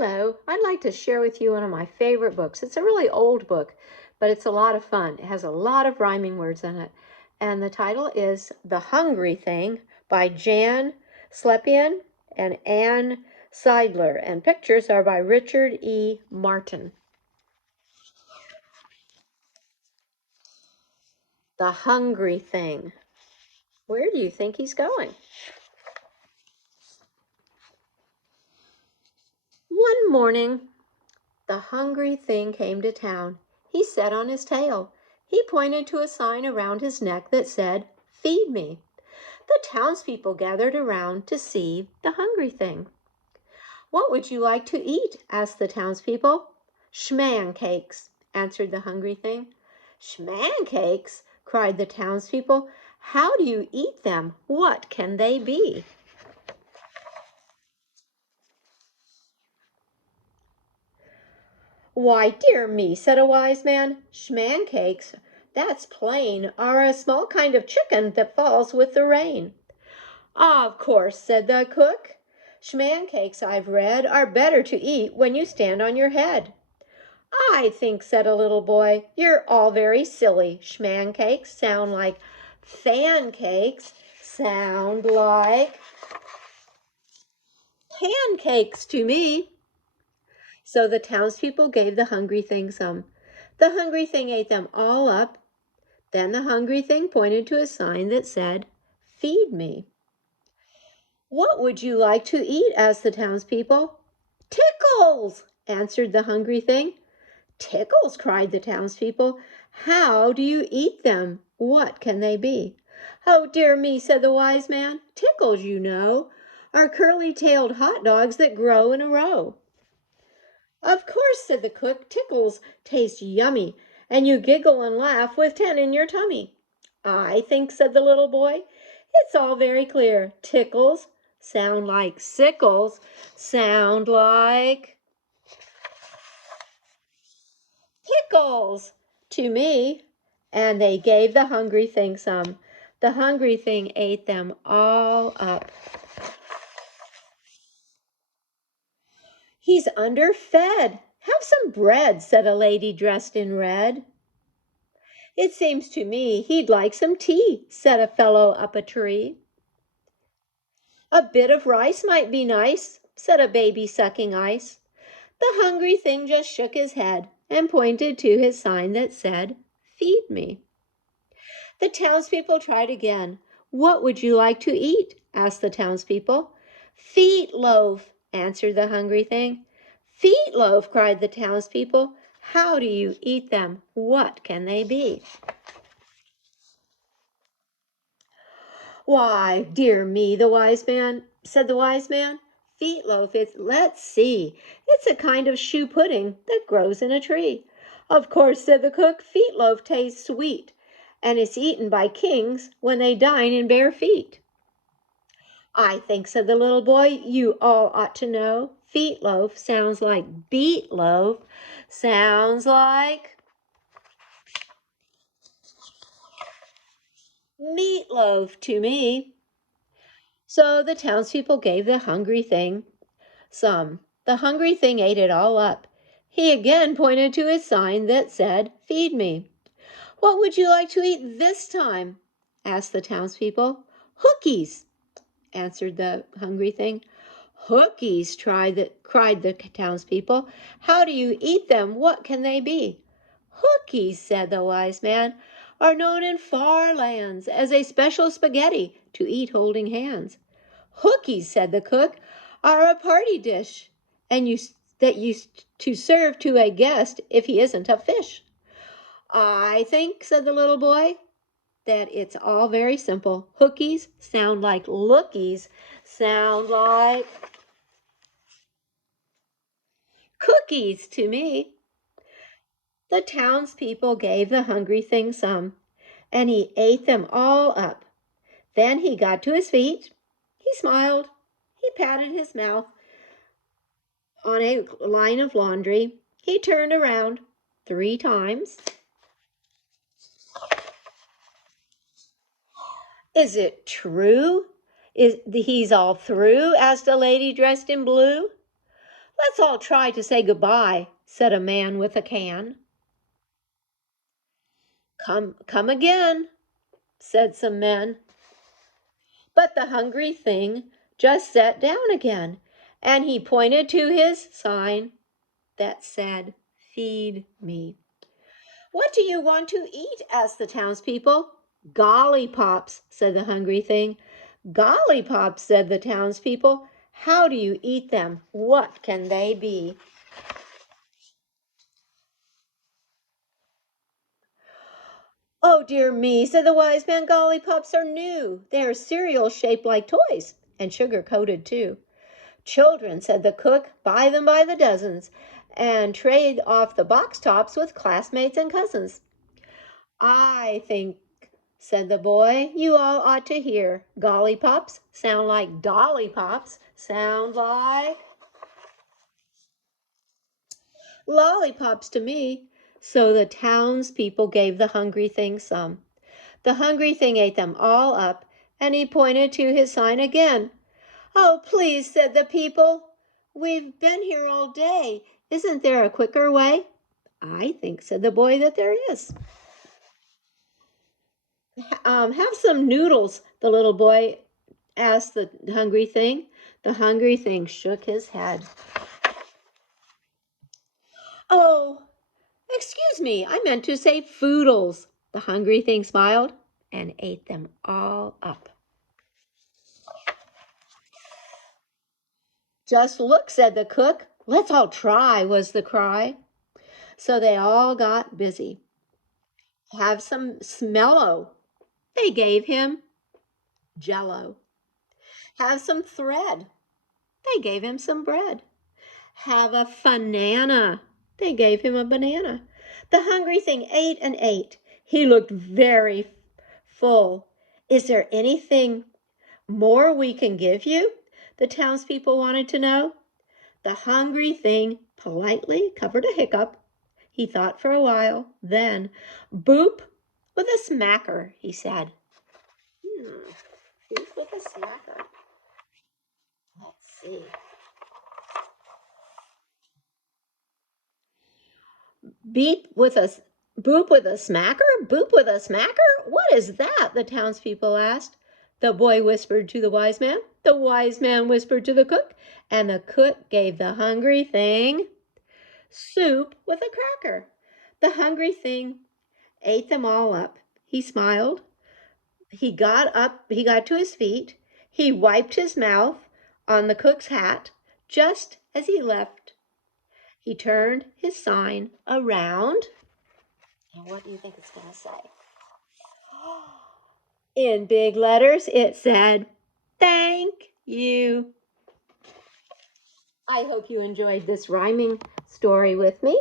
Hello, I'd like to share with you one of my favorite books. It's a really old book, but it's a lot of fun. It has a lot of rhyming words in it. And the title is The Hungry Thing by Jan Slepian and Anne Seidler. And pictures are by Richard E. Martin. The Hungry Thing. Where do you think he's going? One morning, the hungry thing came to town. He sat on his tail. He pointed to a sign around his neck that said, "Feed me." The townspeople gathered around to see the hungry thing. "What would you like to eat?" asked the townspeople. "Schmancakes," answered the hungry thing. "Schmancakes!" cried the townspeople. "How do you eat them? What can they be?" "Why, dear me," said a wise man, "schmancakes, that's plain, are a small kind of chicken that falls with the rain." "Of course," said the cook. "Schmancakes, I've read, are better to eat when you stand on your head." "I think," said a little boy, "you're all very silly. Schmancakes sound like fancakes, sound like pancakes to me." So the townspeople gave the hungry thing some. The hungry thing ate them all up. Then the hungry thing pointed to a sign that said, "Feed me." "What would you like to eat?" asked the townspeople. "Tickles," answered the hungry thing. "Tickles!" cried the townspeople. "How do you eat them? What can they be?" "Oh, dear me," said the wise man. "Tickles, you know, are curly-tailed hot dogs that grow in a row." "Of course," said the cook, "tickles taste yummy, and you giggle and laugh with 10 in your tummy." "I think," said the little boy, "it's all very clear. Tickles sound like sickles, sound like pickles to me." And they gave the hungry thing some. The hungry thing ate them all up. "He's underfed. Have some bread," said a lady dressed in red. "It seems to me he'd like some tea," said a fellow up a tree. "A bit of rice might be nice," said a baby sucking ice. The hungry thing just shook his head and pointed to his sign that said, "Feed me." The townspeople tried again. "What would you like to eat?" asked the townspeople. "Feet loaf," answered the hungry thing. "Feet loaf!" cried the townspeople. "How do you eat them? What can they be?" "Why, dear me," said the wise man, "feet loaf, let's see, it's a kind of shoe pudding that grows in a tree." "Of course," said the cook, "feet loaf tastes sweet, and it's eaten by kings when they dine in bare feet." "I think," said the little boy, "you all ought to know. Feet loaf sounds like beet loaf, sounds like meatloaf to me." So the townspeople gave the hungry thing some. The hungry thing ate it all up. He again pointed to his sign that said, "Feed me." "What would you like to eat this time?" asked the townspeople. "Hookies," answered the hungry thing. "Hookies!" cried the townspeople. "How do you eat them? What can they be?" "Hookies," said the wise man, "are known in far lands as a special spaghetti to eat holding hands." "Hookies," said the cook, "are a party dish, and used to serve to a guest if he isn't a fish." "I think," said the little boy, "that it's all very simple. Hookies sound like lookies, sound like cookies to me." The townspeople gave the hungry thing some, and he ate them all up. Then he got to his feet. He smiled. He patted his mouth on a line of laundry. He turned around 3 times. "Is it true? He's all through?" asked a lady dressed in blue. Let's all try to say goodbye, said a man with a can. Come again, said some men. But the hungry thing just sat down again, and he pointed to his sign that said, "Feed me." "What do you want to eat?" asked the townspeople. "Gollypops," said the hungry thing. "Gollypops," said the townspeople. "How do you eat them? What can they be?" "Oh, dear me," said the wise man, "Gollypops are new. They are cereal shaped like toys, and sugar coated too." "Children," said the cook, "buy them by the dozens, and trade off the box tops with classmates and cousins." "I think," said the boy, "you all ought to hear. Gollypops sound like dollypops, sound like lollipops to me." So the townspeople gave the hungry thing some. The hungry thing ate them all up, and he pointed to his sign again. "Oh, please," said the people, "we've been here all day. Isn't there a quicker way?" "I think," said the boy, "that there is." Have some noodles," the little boy asked the hungry thing. The hungry thing shook his head. "Oh, excuse me, I meant to say foodles." The hungry thing smiled and ate them all up. "Just look," said the cook. "Let's all try," was the cry. So they all got busy. "Have some smello." They gave him jello. "Have some thread." They gave him some bread. "Have a fanana." They gave him a banana. The hungry thing ate and ate. He looked very full. "Is there anything more we can give you?" the townspeople wanted to know. The hungry thing politely covered a hiccup. He thought for a while. Then, "Boop with a smacker," he said. Boop with a smacker. Let's see. Beep with a boop with a smacker? Boop with a smacker? What is that? The townspeople asked. The boy whispered to the wise man. The wise man whispered to the cook. And the cook gave the hungry thing soup with a cracker. The hungry thing ate them all up. He smiled. He got up. He got to his feet. He wiped his mouth on the cook's hat. Just as he left, he turned his sign around. And what do you think it's going to say? In big letters, it said, "Thank you." I hope you enjoyed this rhyming story with me.